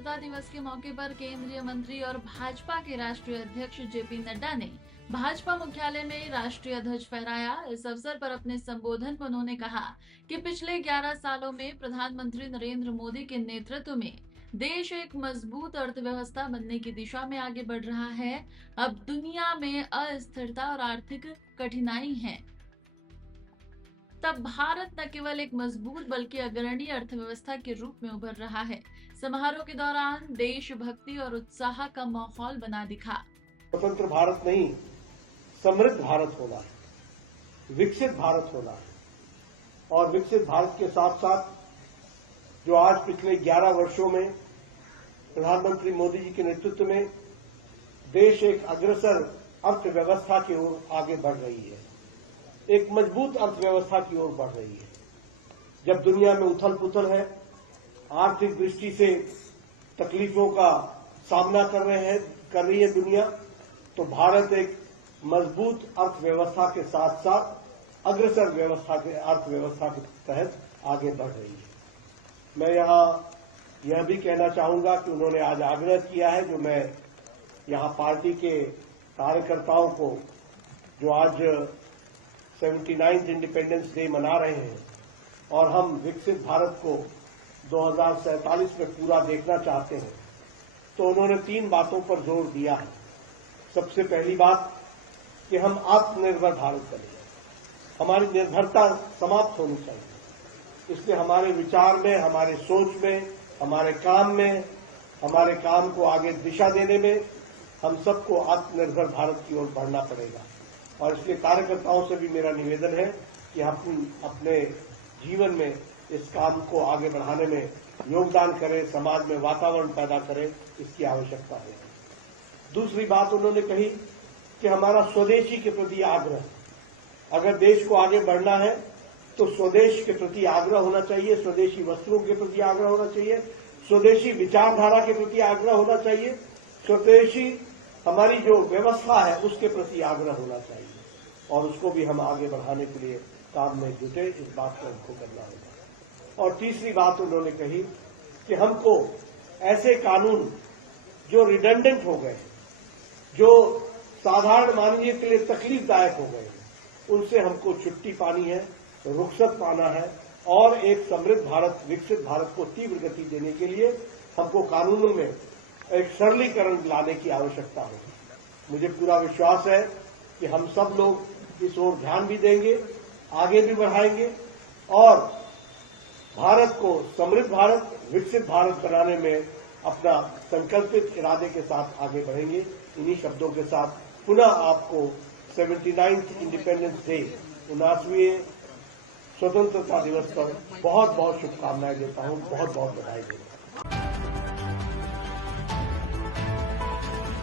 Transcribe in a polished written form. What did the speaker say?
स्वतंत्रता दिवस के मौके पर केंद्रीय मंत्री और भाजपा के राष्ट्रीय अध्यक्ष जेपी नड्डा ने भाजपा मुख्यालय में राष्ट्रीय ध्वज फहराया। इस अवसर पर अपने संबोधन में उन्होंने कहा कि पिछले 11 सालों में प्रधानमंत्री नरेंद्र मोदी के नेतृत्व में देश एक मजबूत अर्थव्यवस्था बनने की दिशा में आगे बढ़ रहा है। अब दुनिया में अस्थिरता और आर्थिक कठिनाई है, तब भारत न केवल एक मजबूत बल्कि अग्रणी अर्थव्यवस्था के रूप में उभर रहा है। समारोह के दौरान देशभक्ति और उत्साह का माहौल बना दिखा। स्वतंत्र भारत नहीं, समृद्ध भारत होना है, विकसित भारत होना है। और विकसित भारत के साथ साथ जो आज पिछले 11 वर्षों में प्रधानमंत्री मोदी जी के नेतृत्व में देश एक अग्रसर अर्थव्यवस्था की ओर आगे बढ़ रही है, एक मजबूत अर्थव्यवस्था की ओर बढ़ रही है। जब दुनिया में उथल पुथल है, आर्थिक दृष्टि से तकलीफों का सामना कर रही है दुनिया, तो भारत एक मजबूत अर्थव्यवस्था के साथ साथ अग्रसर अर्थव्यवस्था के तहत आगे बढ़ रही है। मैं यहां यह भी कहना चाहूंगा कि उन्होंने आज आग्रह किया है, जो मैं यहां पार्टी के कार्यकर्ताओं को जो आज 79th इंडिपेंडेंस डे मना रहे हैं और हम विकसित भारत को 2047 में पूरा देखना चाहते हैं, तो उन्होंने 3 बातों पर जोर दिया है। सबसे पहली बात कि हम आत्मनिर्भर भारत बनें, हमारी निर्भरता समाप्त होनी चाहिए। इसलिए हमारे विचार में, हमारे सोच में, हमारे काम में, हमारे काम को आगे दिशा देने में हम सबको आत्मनिर्भर भारत की ओर बढ़ना पड़ेगा। और इसलिए कार्यकर्ताओं से भी मेरा निवेदन है कि हम अपने जीवन में इस काम को आगे बढ़ाने में योगदान करें, समाज में वातावरण पैदा करें, इसकी आवश्यकता है। दूसरी बात उन्होंने कही कि हमारा स्वदेशी के प्रति आग्रह, अगर देश को आगे बढ़ना है तो स्वदेश के प्रति आग्रह होना चाहिए, स्वदेशी वस्तुओं के प्रति आग्रह होना चाहिए, स्वदेशी विचारधारा के प्रति आग्रह होना चाहिए, स्वदेशी हमारी जो व्यवस्था है उसके प्रति आग्रह होना चाहिए, और उसको भी हम आगे बढ़ाने के लिए काम में जुटे, इस बात को हमको करना होगा। और तीसरी बात उन्होंने कही कि हमको ऐसे कानून जो रिडंडेंट हो गए, जो साधारण मानवीय के लिए तकलीफदायक हो गए, उनसे हमको छुट्टी पानी है, रुखसत पाना है, और एक समृद्ध भारत, विकसित भारत को तीव्र गति देने के लिए हमको कानूनों में एक सरलीकरण लाने की आवश्यकता है। मुझे पूरा विश्वास है कि हम सब लोग इस ओर ध्यान भी देंगे, आगे भी बढ़ाएंगे और भारत को समृद्ध भारत, विकसित भारत बनाने में अपना संकल्पित इरादे के साथ आगे बढ़ेंगे। इन्हीं शब्दों के साथ पुनः आपको 79th इंडिपेंडेंस डे, 79वें स्वतंत्रता दिवस पर बहुत बहुत शुभकामनाएं देता हूं, बहुत बहुत बधाई देता हूं।